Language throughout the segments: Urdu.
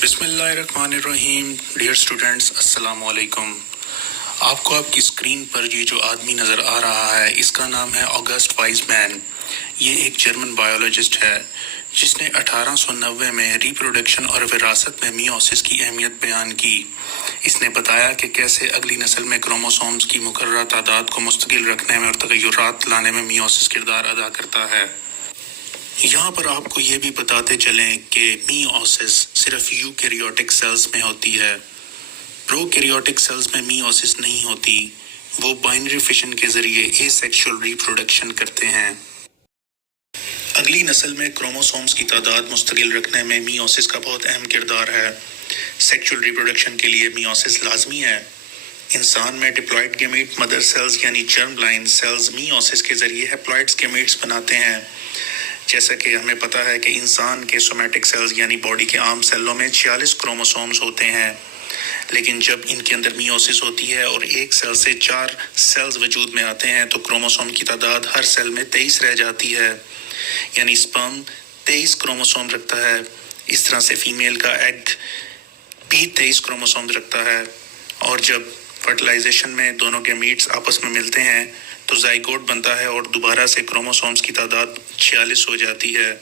بسم اللہ الرحمن الرحیم. ڈیئر اسٹوڈنٹس، السلام علیکم. آپ کو آپ کی اسکرین پر یہ جو آدمی نظر آ رہا ہے، اس کا نام ہے آگسٹ وائز مین. یہ ایک جرمن بایولوجسٹ ہے جس نے 1890 میں ریپروڈکشن اور وراثت میں میوسس کی اہمیت بیان کی. اس نے بتایا کہ کیسے اگلی نسل میں کروموسومز کی مقررہ تعداد کو مستقل رکھنے میں اور تغیرات لانے میں میوسس کردار ادا کرتا ہے. یہاں پر آپ کو یہ بھی بتاتے چلیں کہ میوسس صرف یوکیریوٹک سیلز میں ہوتی ہے. پروکیریوٹک سیلز میں میوسس نہیں ہوتی. وہ بائنری فشن کے ذریعے اے سیکشول ریپروڈکشن کرتے ہیں. اگلی نسل میں کروموسومز کی تعداد مستقل رکھنے میں میوسس کا بہت اہم کردار ہے. سیکشول ریپروڈکشن کے لیے میوسس لازمی ہے. انسان میں ڈپلوئڈ گیمیٹ مدر سیلز یعنی جرم لائن سیلز میوسس کے ذریعے ہیپلوئڈز گیمیٹس بناتے ہیں. جیسا کہ ہمیں پتہ ہے کہ انسان کے سومیٹک سیلز یعنی باڈی کے عام سیلوں میں 46 کروموسومز ہوتے ہیں، لیکن جب ان کے اندر میوسس ہوتی ہے اور ایک سیل سے 4 سیلز وجود میں آتے ہیں تو کروموسوم کی تعداد ہر سیل میں 23 رہ جاتی ہے. یعنی سپرم 23 کروموسوم رکھتا ہے. اس طرح سے فیمیل کا ایگ بھی 23 کروموسوم رکھتا ہے. اور جب فرٹیلائزیشن میں دونوں گیمیٹس آپس میں ملتے ہیں تو زائگوٹ بنتا ہے اور دوبارہ سے کروموسومز کی تعداد 46 ہو جاتی ہے،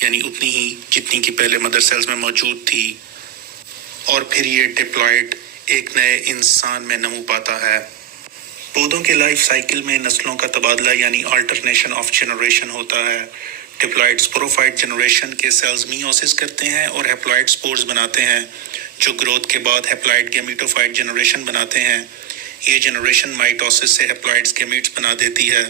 یعنی اتنی ہی جتنی کہ پہلے مدر سیلز میں موجود تھی. اور پھر یہ ڈپلوئڈ ایک نئے انسان میں نمو پاتا ہے. پودوں کے لائف سائیکل میں نسلوں کا تبادلہ یعنی آلٹرنیشن آف جنریشن ہوتا ہے. ڈپلوئڈ سپوروفائٹ جنریشن کے سیلز میوسس کرتے ہیں اور ہیپلوئڈ سپورز بناتے ہیں جو گروتھ کے بعد ہیپلوئڈ گیمیٹوفائٹ جنریشن بناتے ہیں. یہ جنریشن مائٹوسس سے ہیپلوئڈز گیمیٹس بنا دیتی ہے.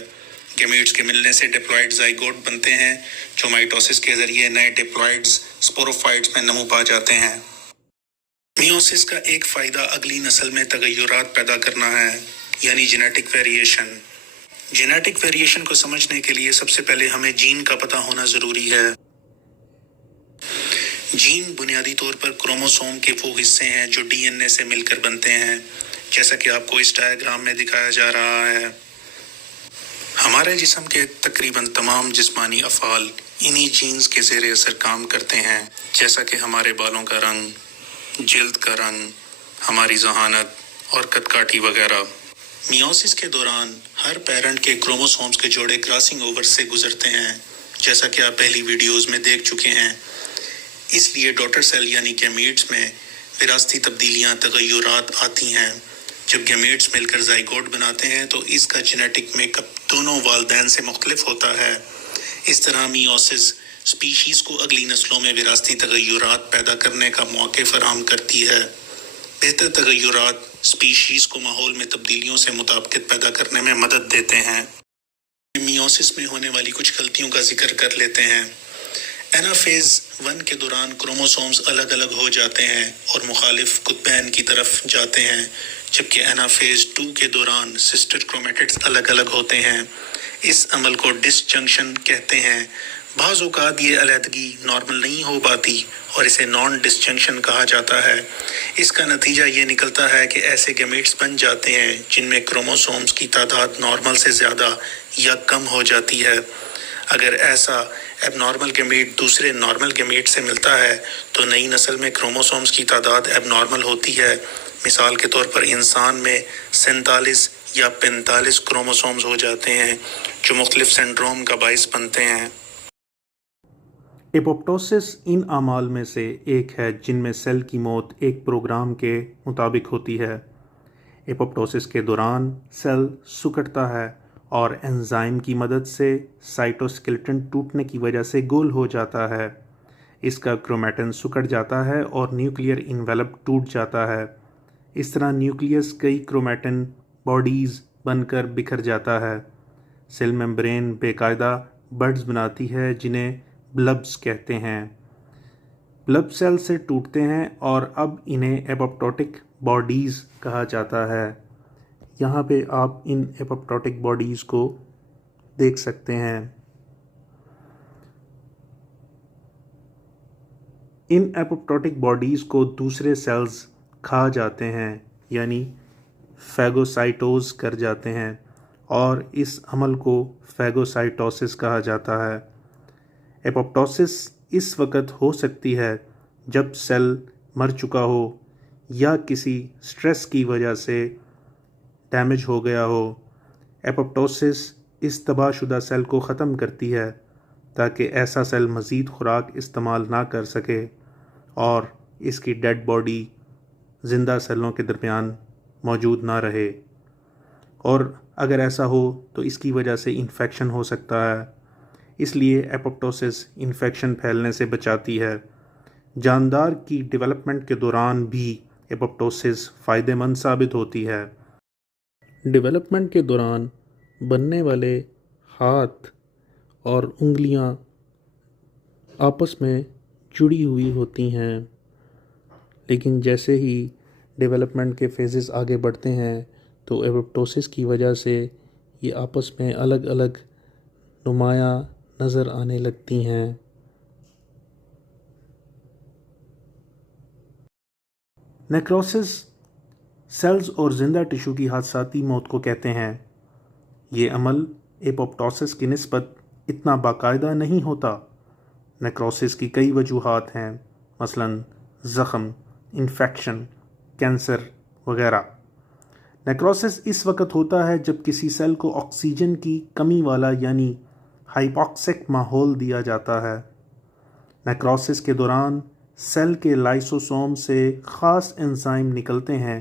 گیمیٹس کے ملنے سے ڈپلوئڈ زائگوٹ بنتے ہیں جو مائٹوسس کے ذریعے نئے ڈپلوئڈز سپوروفائٹس میں نمو پا جاتے ہیں. میوسس کا ایک فائدہ اگلی نسل میں تغیرات پیدا کرنا ہے، یعنی جینیٹک ویریشن. جینیٹک ویریشن کو سمجھنے کے لیے سب سے پہلے ہمیں جین کا پتہ ہونا ضروری ہے. جین بنیادی طور پر کروموسوم کے وہ حصے ہیں جو ڈی این اے سے مل کر بنتے ہیں، جیسا کہ آپ کو اس ڈائیگرام میں دکھایا جا رہا ہے. ہمارے جسم کے تقریباً تمام جسمانی افعال انہی جینز کے زیر اثر کام کرتے ہیں، جیسا کہ ہمارے بالوں کا رنگ، جلد کا رنگ، ہماری ذہانت اور قد-کاٹھی وغیرہ. میوسس کے دوران ہر پیرنٹ کے کروموسومز کے جوڑے کراسنگ اوور سے گزرتے ہیں، جیسا کہ آپ پہلی ویڈیوز میں دیکھ چکے ہیں. اس لیے ڈاٹر سیل یعنی گیمیٹس میں وراثتی تبدیلیاں تغیرات آتی ہیں. جب گیمیٹس مل کر زائگوٹ بناتے ہیں تو اس کا جینیٹک میک اپ دونوں والدین سے مختلف ہوتا ہے. اس طرح میوسس سپیشیز کو اگلی نسلوں میں وراثتی تغیرات پیدا کرنے کا موقع فراہم کرتی ہے. بہتر تغیرات سپیشیز کو ماحول میں تبدیلیوں سے مطابقت پیدا کرنے میں مدد دیتے ہیں. میوسس میں ہونے والی کچھ غلطیوں کا ذکر کر لیتے ہیں. اینافیز 1 کے دوران کروموسومز الگ الگ ہو جاتے ہیں اور مخالف قطبین کی طرف جاتے ہیں، جبکہ اینافیز 2 کے دوران سسٹر کرومیٹڈز الگ الگ ہوتے ہیں. اس عمل کو ڈس جنکشن کہتے ہیں. بعض اوقات یہ علیحدگی نارمل نہیں ہو پاتی اور اسے نان ڈس جنکشن کہا جاتا ہے. اس کا نتیجہ یہ نکلتا ہے کہ ایسے گیمیٹس بن جاتے ہیں جن میں کروموسومز کی تعداد نارمل سے زیادہ یا کم ہو جاتی ہے. اگر ایسا ایب نارمل گیمیٹ دوسرے نارمل گیمیٹ سے ملتا ہے تو نئی نسل میں کروموسومز کی تعداد ایب نارمل ہوتی ہے. مثال کے طور پر انسان میں 47 یا 45 کروموسومز ہو جاتے ہیں جو مختلف سنڈروم کا باعث بنتے ہیں. ایپوپٹوسس ان اعمال میں سے ایک ہے جن میں سیل کی موت ایک پروگرام کے مطابق ہوتی ہے. ایپوپٹوسس کے دوران سیل سکڑتا ہے اور انزائم کی مدد سے سائٹوسکیلٹن ٹوٹنے کی وجہ سے گول ہو جاتا ہے. اس کا کرومیٹن سکڑ جاتا ہے اور نیوکلیئر انویلپ ٹوٹ جاتا ہے. اس طرح نیوکلیس کئی کرومیٹن باڈیز بن کر بکھر جاتا ہے. سیل ممبرین باقاعدہ بڈز بناتی ہے جنہیں بلبس کہتے ہیں. بلب سیل سے ٹوٹتے ہیں اور اب انہیں ایپوپٹوٹک باڈیز کہا جاتا ہے. یہاں پہ آپ ان ایپوپٹوٹک باڈیز کو دیکھ سکتے ہیں. ان ایپوپٹوٹک باڈیز کو دوسرے سیلز کھا جاتے ہیں، یعنی فیگوسائٹوز کر جاتے ہیں، اور اس عمل کو فیگوسائٹوسس کہا جاتا ہے. ایپوپٹوسس اس وقت ہو سکتی ہے جب سیل مر چکا ہو یا کسی سٹریس کی وجہ سے ڈیمیج ہو گیا ہو، ایپوپٹوسس اس تباہ شدہ سیل کو ختم کرتی ہے تاکہ ایسا سیل مزید خوراک استعمال نہ کر سکے اور اس کی ڈیڈ باڈی زندہ سیلوں کے درمیان موجود نہ رہے، اور اگر ایسا ہو تو اس کی وجہ سے انفیکشن ہو سکتا ہے۔ اس لیے ایپوپٹوسس انفیکشن پھیلنے سے بچاتی ہے۔ جاندار کی ڈیولپمنٹ کے دوران بھی ایپوپٹوسس فائدہ مند ثابت ہوتی ہے۔ ڈیولپمنٹ کے دوران بننے والے ہاتھ اور انگلیاں آپس میں جڑی ہوئی ہوتی ہیں، لیکن جیسے ہی ڈیولپمنٹ کے فیزز آگے بڑھتے ہیں تو ایپوپٹوسس کی وجہ سے یہ آپس میں الگ الگ نمایاں نظر آنے لگتی ہیں۔ نیکروسس سیلز اور زندہ ٹشو کی حادثاتی موت کو کہتے ہیں۔ یہ عمل ایپوپٹوسس کی نسبت اتنا باقاعدہ نہیں ہوتا۔ نیکروسس کی کئی وجوہات ہیں، مثلاً زخم، انفیکشن، کینسر وغیرہ۔ نیکروسس اس وقت ہوتا ہے جب کسی سیل کو آکسیجن کی کمی والا یعنی ہائپوکسک ماحول دیا جاتا ہے۔ نیکروسس کے دوران سیل کے لائسوسوم سے خاص انزائم نکلتے ہیں۔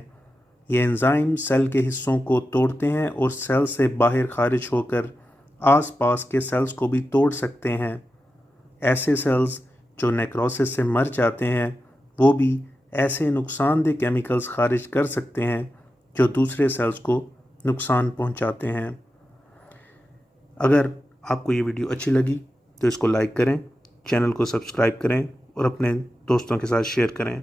یہ انزائم سیل کے حصوں کو توڑتے ہیں اور سیل سے باہر خارج ہو کر آس پاس کے سیلز کو بھی توڑ سکتے ہیں۔ ایسے سیلز جو نیکروسس سے مر جاتے ہیں وہ بھی ایسے نقصان دہ کیمیکلز خارج کر سکتے ہیں جو دوسرے سیلز کو نقصان پہنچاتے ہیں۔ اگر آپ کو یہ ویڈیو اچھی لگی تو اس کو لائک کریں، چینل کو سبسکرائب کریں اور اپنے دوستوں کے ساتھ شیئر کریں۔